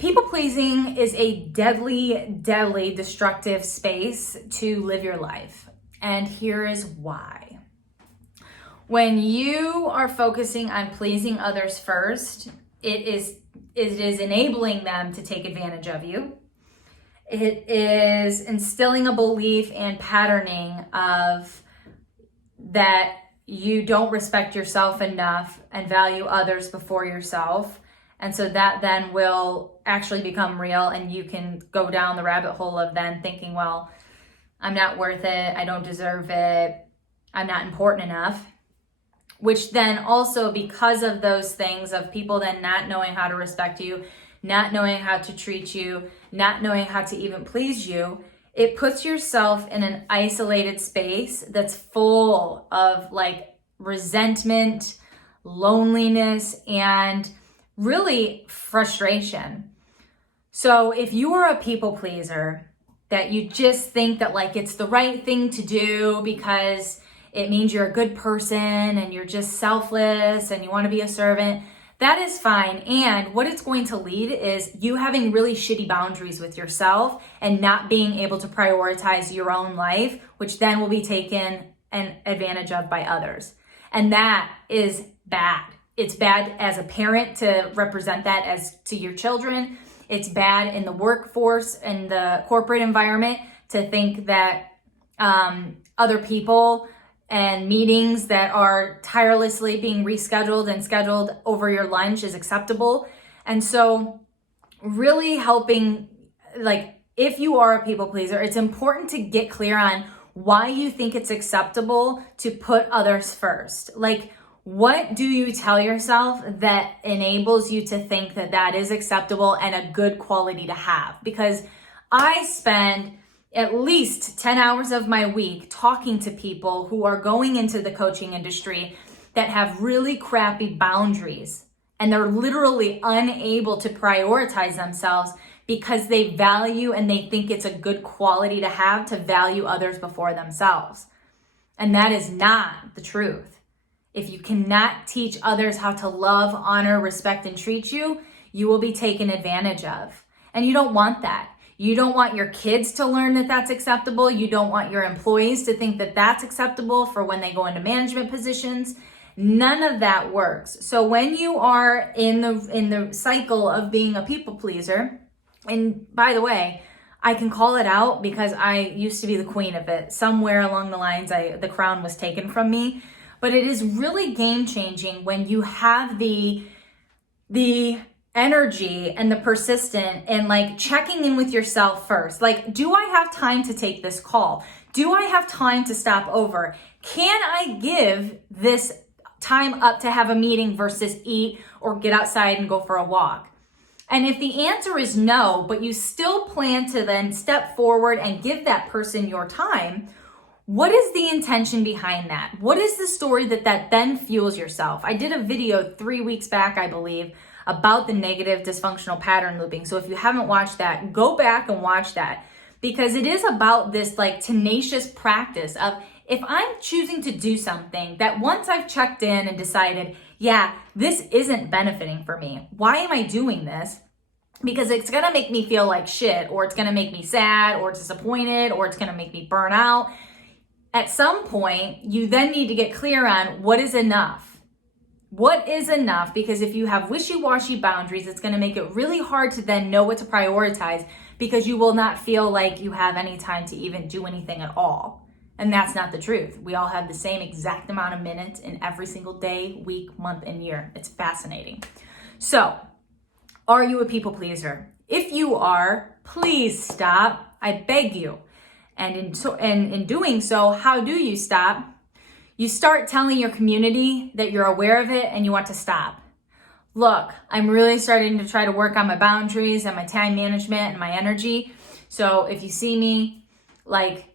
People pleasing is a deadly, deadly destructive space to live your life. And here is why. When you are focusing on pleasing others first, it is enabling them to take advantage of you. It is instilling a belief and patterning of that you don't respect yourself enough and value others before yourself. And so that then will actually become real, and you can go down the rabbit hole of then thinking, well, I'm not worth it, I don't deserve it, I'm not important enough. Which then also, because of those things of people then not knowing how to respect you, not knowing how to treat you, not knowing how to even please you, it puts yourself in an isolated space that's full of like resentment, loneliness, and really frustration. So if you are a people pleaser, that you just think that like it's the right thing to do because it means you're a good person and you're just selfless and you want to be a servant, that is fine. And what it's going to lead is you having really shitty boundaries with yourself and not being able to prioritize your own life, which then will be taken advantage of by others. And that is bad. It's bad as a parent to represent that as to your children. It's bad in the workforce and the corporate environment to think that other people and meetings that are tirelessly being rescheduled and scheduled over your lunch is acceptable. And so really helping, like if you are a people pleaser, it's important to get clear on why you think it's acceptable to put others first. Like, what do you tell yourself that enables you to think that that is acceptable and a good quality to have? Because I spend at least 10 hours of my week talking to people who are going into the coaching industry that have really crappy boundaries, and they're literally unable to prioritize themselves because they value and they think it's a good quality to have to value others before themselves. And that is not the truth. If you cannot teach others how to love, honor, respect, and treat you, you will be taken advantage of. And you don't want that. You don't want your kids to learn that that's acceptable. You don't want your employees to think that that's acceptable for when they go into management positions. None of that works. So when you are in the cycle of being a people pleaser, and by the way, I can call it out because I used to be the queen of it. Somewhere along the lines, the crown was taken from me. But it is really game changing when you have the energy and the persistent and like checking in with yourself first. Like, do I have time to take this call? Do I have time to stop over? Can I give this time up to have a meeting versus eat or get outside and go for a walk? And if the answer is no, but you still plan to then step forward and give that person your time, what is the intention behind that? What is the story that then fuels yourself? I did a video 3 weeks back, I believe, about the negative dysfunctional pattern looping. So if you haven't watched that, go back and watch that, because it is about this like tenacious practice of, if I'm choosing to do something that once I've checked in and decided, yeah, this isn't benefiting for me. Why am I doing this? Because it's going to make me feel like shit, or it's going to make me sad or disappointed, or it's going to make me burn out. At some point, you then need to get clear on what is enough. What is enough? Because if you have wishy-washy boundaries, it's going to make it really hard to then know what to prioritize, because you will not feel like you have any time to even do anything at all. And that's not the truth. We all have the same exact amount of minutes in every single day, week, month, and year. It's fascinating. So, are you a people pleaser? If you are, please stop. I beg you. And in doing so, how do you stop? You start telling your community that you're aware of it and you want to stop. Look, I'm really starting to try to work on my boundaries and my time management and my energy. So if you see me like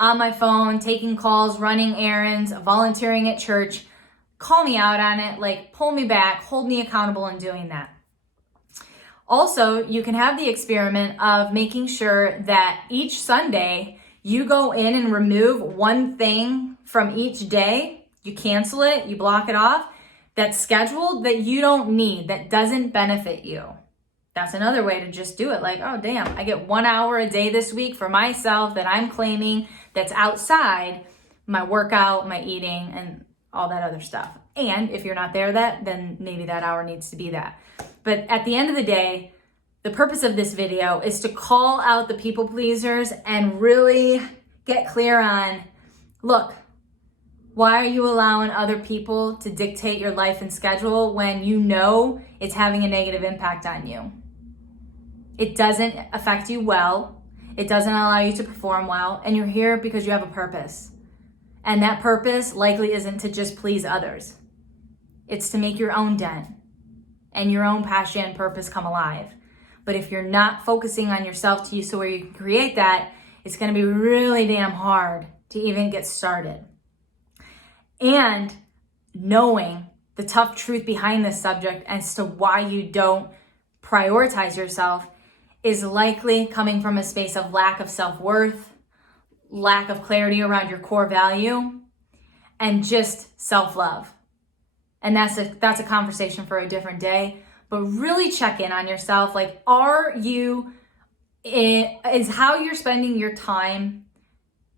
on my phone, taking calls, running errands, volunteering at church, call me out on it, like pull me back, hold me accountable in doing that. Also, you can have the experiment of making sure that each Sunday you go in and remove one thing from each day. You cancel it, you block it off, that's scheduled, that you don't need, that doesn't benefit you. That's another way to just do it. Like, oh, damn, I get 1 hour a day this week for myself that I'm claiming that's outside my workout, my eating, and all that other stuff. And if you're not there then maybe that hour needs to be that. But at the end of the day, the purpose of this video is to call out the people pleasers and really get clear on, look, why are you allowing other people to dictate your life and schedule when you know it's having a negative impact on you? It doesn't affect you well. It doesn't allow you to perform well. And you're here because you have a purpose. And that purpose likely isn't to just please others. It's to make your own dent and your own passion and purpose come alive. But if you're not focusing on yourself so where you can create that, it's going to be really damn hard to even get started. And knowing the tough truth behind this subject as to why you don't prioritize yourself is likely coming from a space of lack of self-worth, lack of clarity around your core value, and just self-love. And that's a conversation for a different day. But really check in on yourself. Like, is how you're spending your time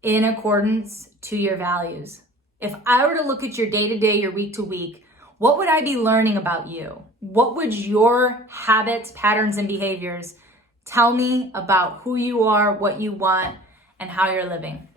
in accordance to your values? If I were to look at your day-to-day, your week-to-week, what would I be learning about you? What would your habits, patterns, and behaviors tell me about who you are, what you want, and how you're living?